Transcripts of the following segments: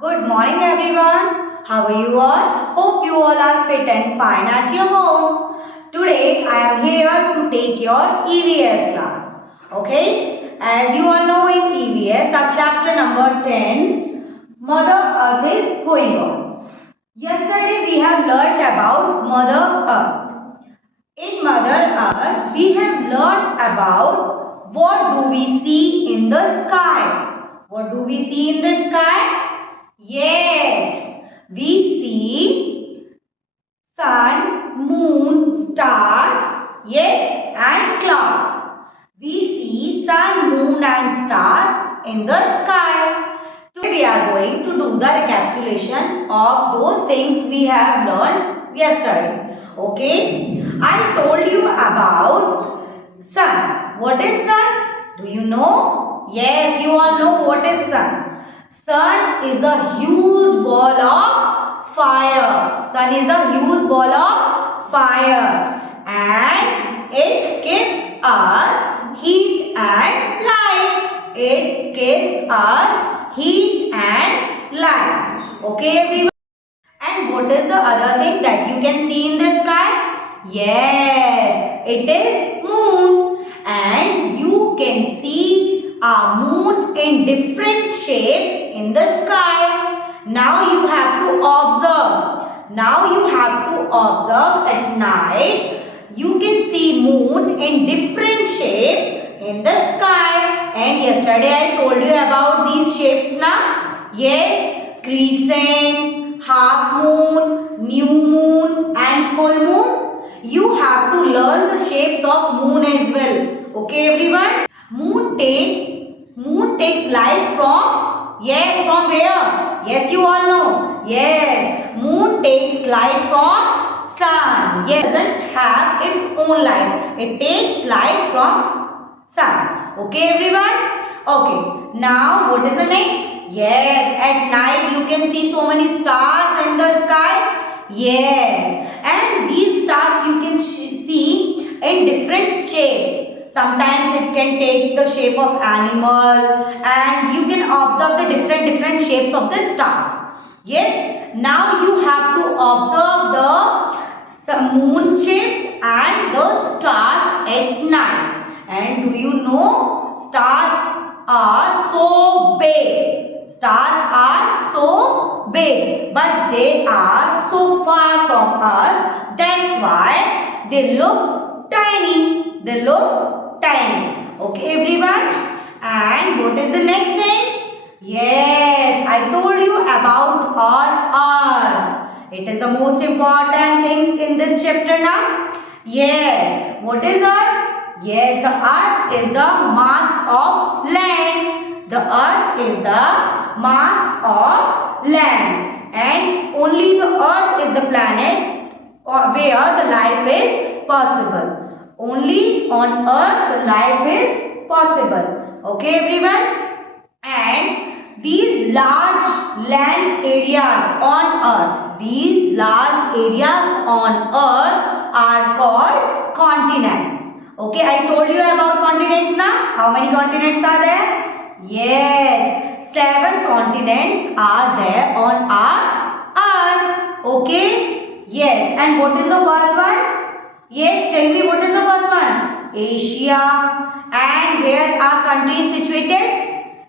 Good morning everyone. How are you all? Hope you all are fit and fine at your home. Today I am here to take your EVS class. Okay? As you all know in EVS, our chapter number 10, Mother Earth is going on. Yesterday we have learnt about Mother Earth. In Mother Earth, we have learnt about what do we see in the sky. What do we see in the sky? Yes, we see sun, moon, stars, yes, and clouds. We see sun, moon and stars in the sky. Today we are going to do the recapitulation of those things we have learned yesterday. Okay, I told you about sun. What is sun? Do you know? Yes, you all know what is sun. Sun is a huge ball of fire. Sun is a huge ball of fire and it gives us heat and light. It gives us heat and light. Okay everyone? And what is the other thing that you can see in the sky? Yes, it is moon. And you can see a moon in different shapes in the sky. Now you have to observe. Now you have to observe at night. You can see moon in different shapes in the sky. And yesterday I told you about these shapes now. Yes, crescent, half moon, new moon and full moon. You have to learn the shapes of moon as well. Okay everyone? Moon takes light from, yes, from where? Yes, you all know. Yes, moon takes light from sun. Yes, it doesn't have its own light. It takes light from sun. Okay everyone? Okay, now what is the next? Yes, at night you can see so many stars in the sky. Yes, and these stars you can see in different shapes. Sometimes it can take the shape of animal and you can observe the different shapes of the stars. Yes, now you have to observe the moon shapes and the stars at night. And do you know stars are so big. Stars are so big, but they are so far from us. That's why they look tiny. They look tiny. Okay, everyone? And what is the next thing? Yes, I told you about our Earth. It is the most important thing in this chapter now. Yes, what is Earth? Yes, the Earth is the mass of land. The Earth is the mass of land. And only the Earth is the planet where the life is possible. Only on Earth the life is possible. Okay everyone? And these large land areas on Earth, these large areas on Earth are called continents. Okay, I told you about continents now. How many continents are there? Yes, 7 continents are there on our Earth. Okay, yes, and what is the first one? Yes, tell me what is the first one? Asia. And where our country is situated?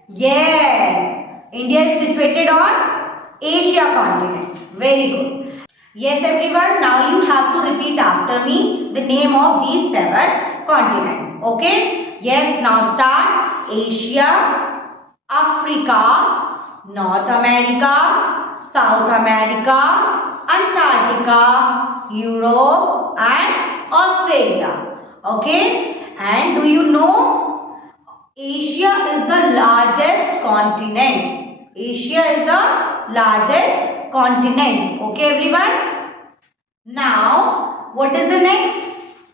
Yes, India is situated on Asia continent. Very good. Yes everyone, now you have to repeat after me the name of these 7 continents. Okay? Yes, now start. Asia, Africa, North America, South America, Antarctica, Europe and Australia. Okay? And do you know Asia is the largest continent. Asia is the largest continent. Okay everyone? Now, what is the next?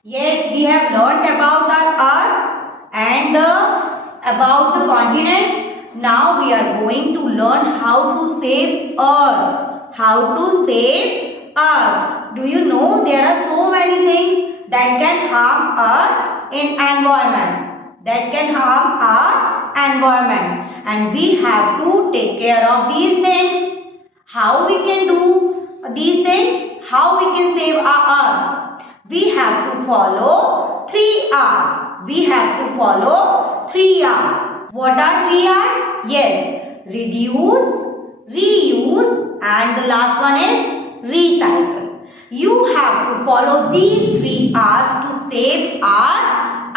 Yes, we have learnt about our Earth and about the continents. Now we are going to learn how to save Earth. How to save Earth. Do you know there are so many things that can harm Earth in environment. That can harm our environment. And we have to take care of these things. How we can do these things? How we can save our earth? We have to follow 3 R's. We have to follow 3 R's. What are 3 R's? Yes, reduce, reuse, and the last one is recycle. You have to follow these 3 R's to save our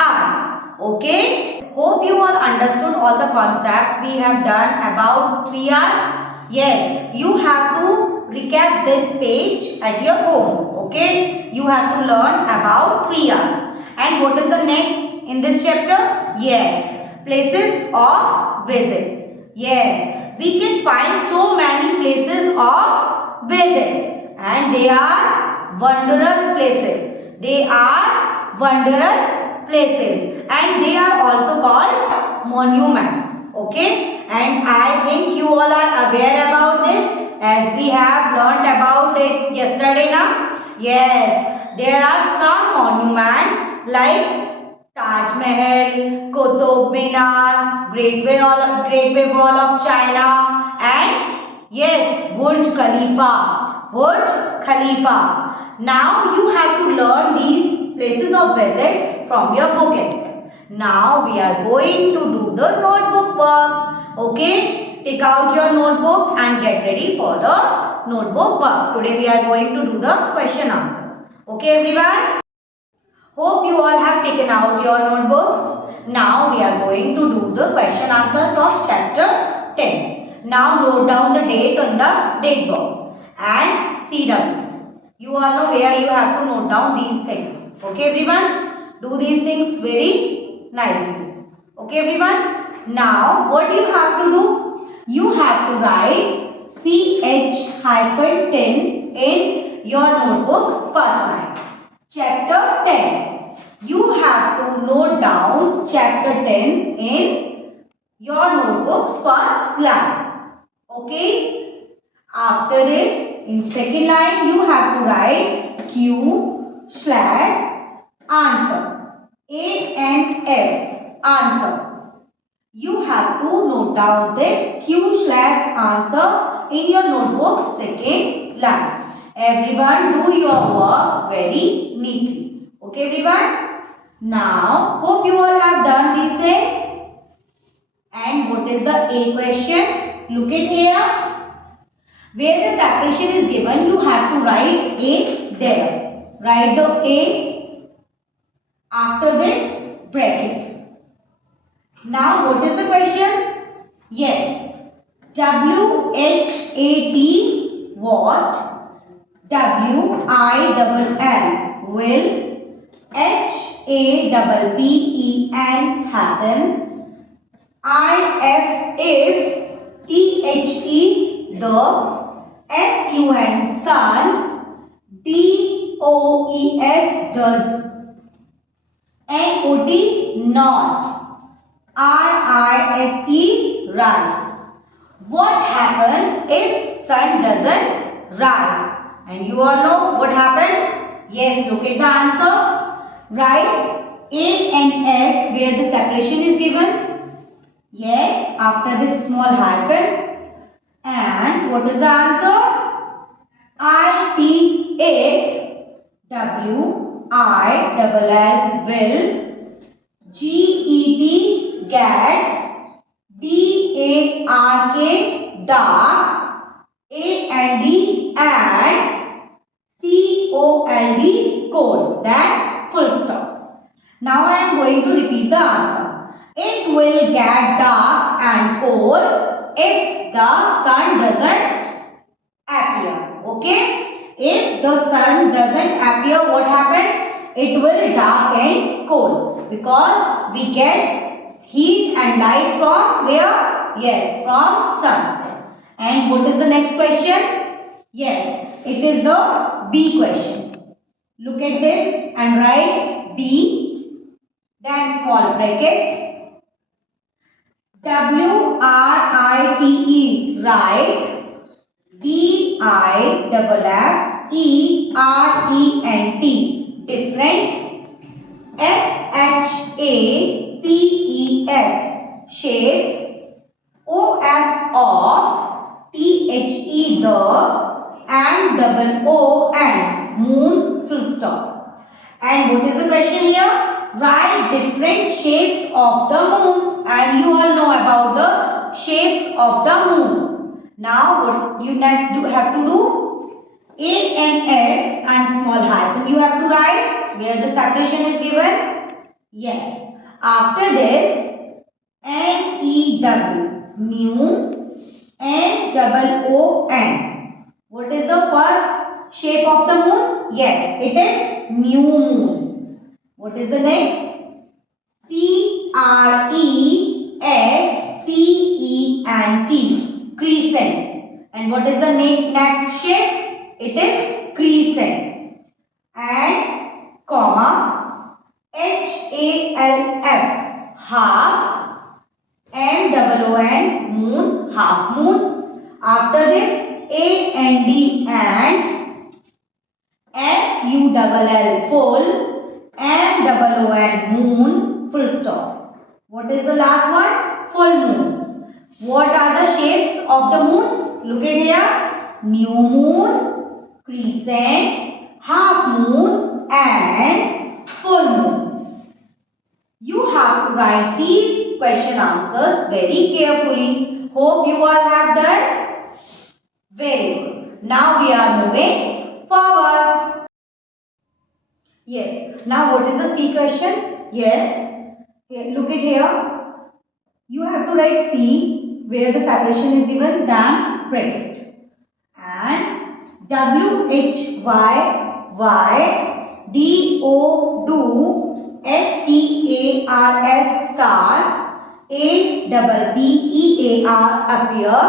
earth. Okay? Hope you all understood all the concepts we have done about 3 R's. Yes, you have to recap this page at your home. Okay? You have to learn about 3 R's. And what is the next in this chapter? Yes, places of visit. Yes, we can find so many places of visit. And they are wondrous places. They are wondrous places. And they are also called monuments. Okay? And I think you all are aware about this as we have learnt about it yesterday now. Yes, there are some monuments like Taj Mahal, Qutub Minar, Great Wall of China, and yes, Burj Khalifa. Burj Khalifa. Now you have to learn these places of visit from your book itself. Now we are going to do the notebook work. Okay, take out your notebook and get ready for the notebook work. Today we are going to do the question answers. Okay everyone? Hope you all have taken out your notebooks. Now we are going to do the question answers of chapter 10. Now note down the date on the date box and CW. You all know where you have to note down these things. Okay everyone? Do these things very nicely. Okay everyone? Now what you have to do? You have to write CH-10 in your notebook's first line. Chapter 10. You have to note down chapter 10 in your notebook's first line. Okay? After this, in second line, you have to write Q/answer. A and S. Answer. You have to note down this Q/answer in your notebook's second line. Everyone do your work very neatly. Okay everyone? Now, hope you all have done these things. And what is the A question? Look at here. Where the separation is given, you have to write A there. Write the A. After this, bracket. Now, what is the question? Yes. WHAT what? WILL will. HAPPEN happen. If THE the. SUN sun. DOES does. NOT not. RISE rise. What happens if sun doesn't rise? And you all know what happened? Yes, look at the answer. Write A and S where the separation is given. Yes, after this small hyphen. And what is the answer? IT8 WILL will. GET get. DARK dark. AND and. COLD cold. Then full stop. Now I am going to repeat the answer. It will get dark and cold if the sun doesn't appear. Okay? If the sun doesn't appear, what happened? It will dark and cold because we get heat and light from where? Yes, from sun. And what is the next question? Yes, it is the B question. Look at this and write B, then small bracket. WRITE write. DIFFERENT different. SHAPES shape. OF THE the. M-O-O-N, moon, full stop. And what is the question here? Write different shapes of the moon. And you all know about the shapes of the moon. Now what you next have to do? A and S and small hyphen you have to write where the separation is given. Yes. After this, N-E-W, moon, N-O-O-N. What is the first shape of the moon? Yes, it is new moon. What is the next? C-R-E-S-C-E-N-T, crescent. And what is the next shape? It is crescent. And comma, H-A-L-F, half, M-O-O-N, moon, half moon. After this, A-N-D and F-U-L-L, full, M-O-O-N, moon, full stop. What is the last one? Full moon. What are the shapes of the moons? Look at here. New moon, crescent, half moon and full moon. You have to write these question answers very carefully. Hope you all have done. Very good. Now we are moving forward. Yes. Now what is the C question? Yes. Here, look at here. You have to write C where the separation is given, then bracket. And W-H-Y-Y-D-O do S-T-A-R-S stars A-P-P-E-A-R appear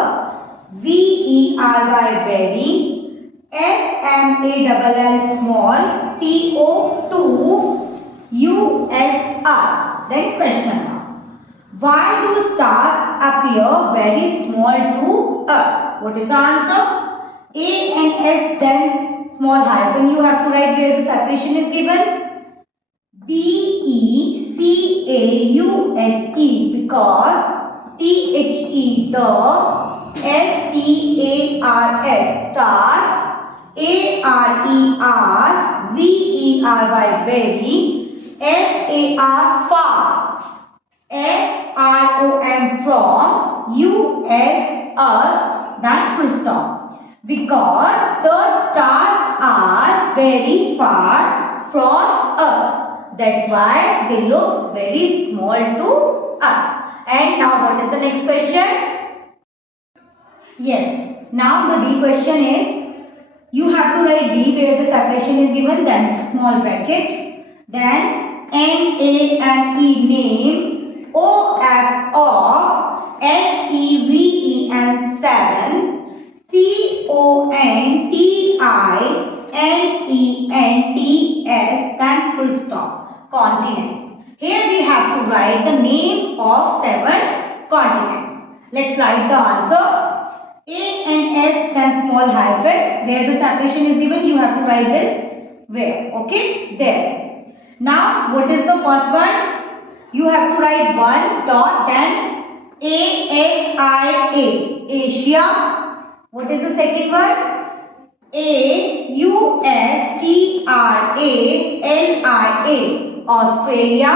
V-E-R-Y very S-M-A-L-L small T-O-2 U-S us. Then question now. Why do stars appear very small to us? What is the answer? A and S then small hyphen you have to write where the separation is given. B-E-C-A-U-S-E because T-H-E the S-T-A-R-S stars A-R-E-R V-E-R-Y very F-A-R far F-R-O-M from U-S us then full stop. Because the stars are very far from us. That's why they look very small to us. And now what is the next question? Yes. Now the D question is, you have to write D where the separation is given, then small bracket, then N-A-M-E name, O-F of S-E-V-E-N 7, C-O-N-T-I-N-E-N-T-S, then full stop. Continents. Here we have to write the name of 7 continents. Let's write the answer. A and S then small hyphen. Where the separation is given, you have to write this where. Okay? There. Now, what is the first one? You have to write 1 dot then A-S-I-A. Asia. What is the second one? A-U-S-T-R-A-L-I-A. Australia.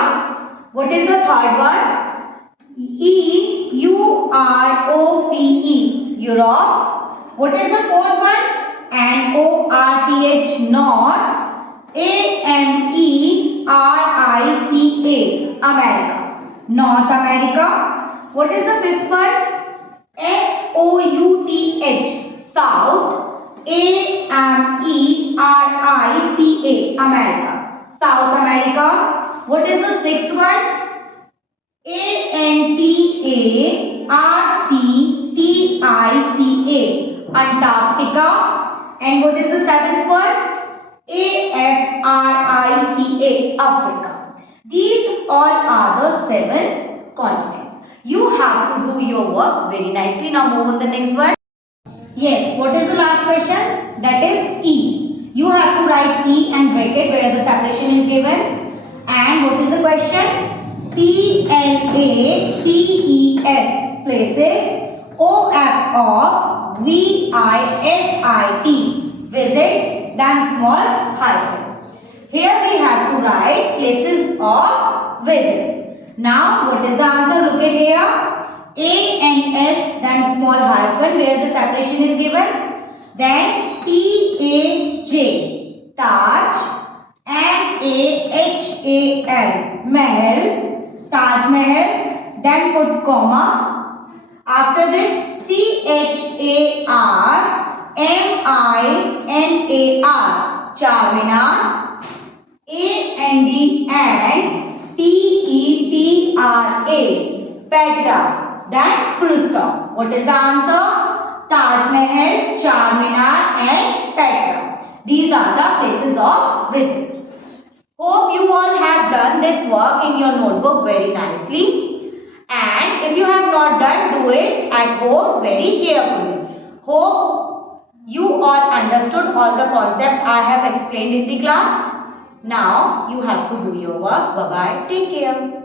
What is the third one? E-U-R-O-P-E. Europe. What is the fourth one? N-O-R-T-H. North. A-M-E-R-I-C-A. America. North America. What is the fifth one? S-O-U-T-H. South. A-M-E-R-I-C-A. America. South America. What is the sixth one? A-N-T-A-R-C-T-I-C-A. Antarctica. And what is the seventh one? A-F-R-I-C-A. Africa. These all are the 7 continents. You have to do your work very nicely. Now move on the next one. Yes, what is the last question? That is E. You have to write E and bracket where the separation is given. And what is the question? P-L-A-C-E-S places O-F of V-I-S-I-T. visit, then small hyphen. Here we have to write places of visit. Now what is the answer? Look at here. A and S, then small hyphen where the separation is given. Then T-A-J, Taj, M-A-H-A-L, Mahal, Taj Mahal, then put comma. After this, C-H-A-R-M-I-N-A-R, Charminar, A-N-D and P-E-T-R-A, Petra. Then full stop. What is the answer? Taj Mahal, Charminar and Petra. These are the places of visit. Hope you all have done this work in your notebook very nicely. And if you have not done, do it at home very carefully. Hope you all understood all the concepts I have explained in the class. Now you have to do your work. Bye-bye. Take care.